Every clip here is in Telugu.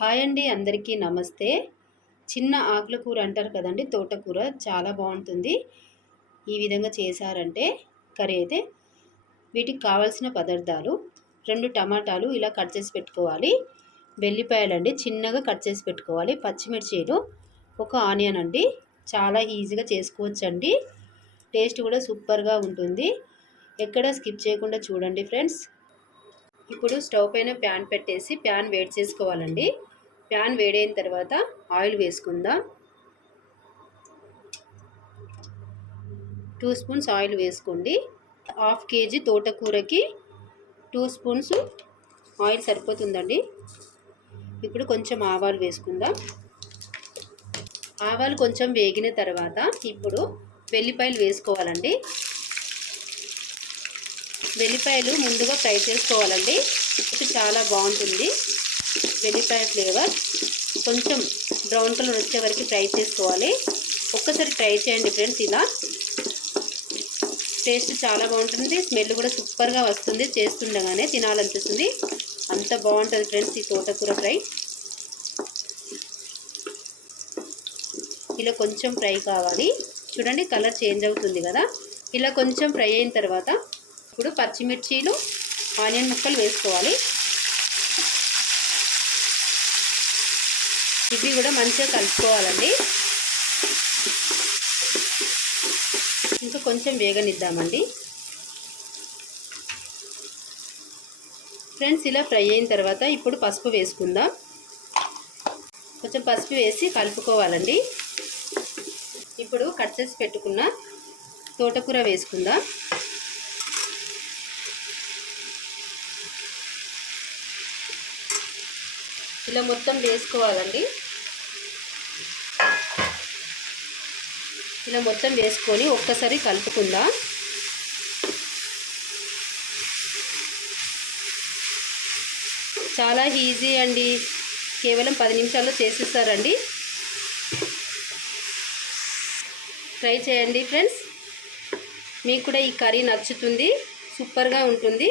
హాయ్ అండి, అందరికీ నమస్తే. చిన్న ఆకుల కూర అంటారు కదండి, తోటకూర చాలా బాగుంటుంది. ఈ విధంగా చేశారంటే కర్రీ అయితే వీటికి కావాల్సిన పదార్థాలు: 2 టమాటాలు ఇలా కట్ చేసి పెట్టుకోవాలి, వెల్లిపాయలండి చిన్నగా కట్ చేసి పెట్టుకోవాలి, పచ్చిమిర్చీలు, 1 ఆనియన్ అండి. చాలా ఈజీగా చేసుకోవచ్చండి, టేస్ట్ కూడా సూపర్గా ఉంటుంది. ఎక్కడ స్కిప్ చేయకుండా చూడండి ఫ్రెండ్స్. ఇప్పుడు స్టవ్ పైన ప్యాన్ పెట్టేసి ప్యాన్ వేడి చేసుకోవాలండి. ప్యాన్ వేడైన తర్వాత ఆయిల్ వేసుకుందాం. 2 స్పూన్స్ ఆయిల్ వేసుకోండి. 1/2 కేజీ తోటకూరకి 2 స్పూన్స్ ఆయిల్ సరిపోతుందండి. ఇప్పుడు కొంచెం ఆవాలు వేసుకుందాం. ఆవాలు కొంచెం వేగిన తర్వాత ఇప్పుడు వెల్లిపాయలు వేసుకోవాలండి. వెల్లిపాయలు ముందుగా ఫ్రై చేసుకోవాలండి, ఇది చాలా బాగుంటుంది. వెల్లిపాయ ఫ్లేవర్ కొంచెం బ్రౌన్ కలర్ వచ్చే వరకు ఫ్రై చేసుకోవాలి. ఒక్కసారి ట్రై చేయండి ఫ్రెండ్స్, ఇలా టేస్ట్ చాలా బాగుంటుంది, స్మెల్ కూడా సూపర్గా వస్తుంది. చేస్తుండగానే తినాలనిపిస్తుంది, అంత బాగుంటుంది ఫ్రెండ్స్ ఈ తోటకూర ఫ్రై. ఇలా కొంచెం ఫ్రై కావాలి, చూడండి కలర్ చేంజ్ అవుతుంది కదా. ఇలా కొంచెం ఫ్రై అయిన తర్వాత ఇప్పుడు పచ్చిమిర్చీలు, ఆనియన్ ముక్కలు వేసుకోవాలి. ఇవి కూడా మంచిగా కలుపుకోవాలండి. ఇంకా కొంచెం వేగనిద్దామండి ఫ్రెండ్స్. ఇలా ఫ్రై అయిన తర్వాత ఇప్పుడు పసుపు వేసుకుందాం. కొంచెం పసుపు వేసి కలుపుకోవాలండి. ఇప్పుడు కట్ చేసి పెట్టుకున్న తోటకూర వేసుకుందాం. ఇలా మొత్తం వేసుకోవాలండి. ఇలా మొత్తం వేసుకొని ఒక్కసారి కలుపుకుందాం. చాలా ఈజీ అండి, కేవలం 10 నిమిషాల్లో చేసేస్తారండి. ట్రై చేయండి ఫ్రెండ్స్, మీకు కూడా ఈ కర్రీ నచ్చుతుంది, సూపర్గా ఉంటుంది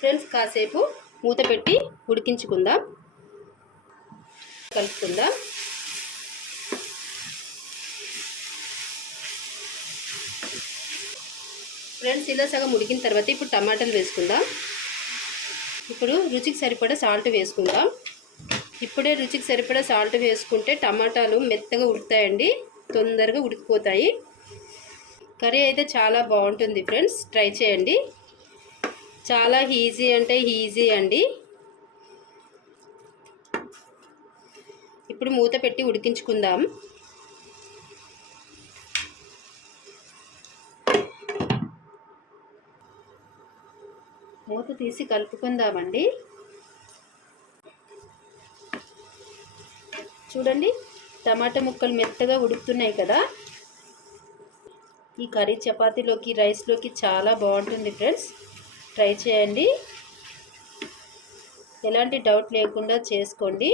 ఫ్రెండ్స్. కాసేపు మూత పెట్టి ఉడికించుకుందాం, కలుపుకుందాం. ఫ్రెండ్స్ ఇలా సగం ఉడికిన తర్వాత ఇప్పుడు టమాటాలు వేసుకుందాం. ఇప్పుడు రుచికి సరిపడా సాల్ట్ వేసుకుందాం. ఇప్పుడే రుచికి సరిపడా సాల్ట్ వేసుకుంటే టమాటాలు మెత్తగా ఉడుకుతాయండి, తొందరగా ఉడికిపోతాయి. కర్రీ అయితే చాలా బాగుంటుంది ఫ్రెండ్స్, ట్రై చేయండి. చాలా ఈజీ అంటే ఈజీ అండి. ఇప్పుడు మూత పెట్టి ఉడికించుకుందాం. మూత తీసి కలుపుకుందామండి. చూడండి టమాటా ముక్కలు మెత్తగా ఉడుకుతున్నాయి కదా. ఈ కర్రీ చపాతీలోకి, రైస్లోకి చాలా బాగుంటుంది ఫ్రెండ్స్, ట్రై చేయండి. ఎలాంటి డౌట్ లేకుండా చేసుకోండి,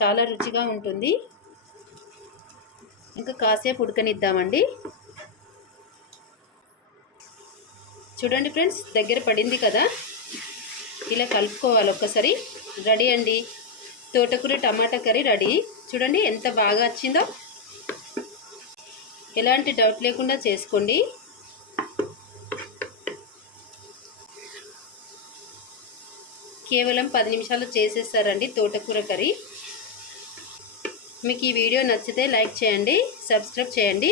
చాలా రుచిగా ఉంటుంది. ఇంకా కాసేపు ఉడకనిద్దామండి. చూడండి ఫ్రెండ్స్, దగ్గర పడింది కదా. ఇలా కలుపుకోవాలి ఒక్కసారి. రెడీ అండి, తోటకూర టమాటా కర్రీ రెడీ. చూడండి ఎంత బాగా వచ్చిందో, ఎలాంటి డౌట్ లేకుండా చేసుకోండి. కేవలం 10 నిమిషాలు చేసేస్తారండి తోటకూర కర్రీ. మీకు ఈ వీడియో నచ్చితే లైక్ చేయండి, సబ్స్క్రైబ్ చేయండి.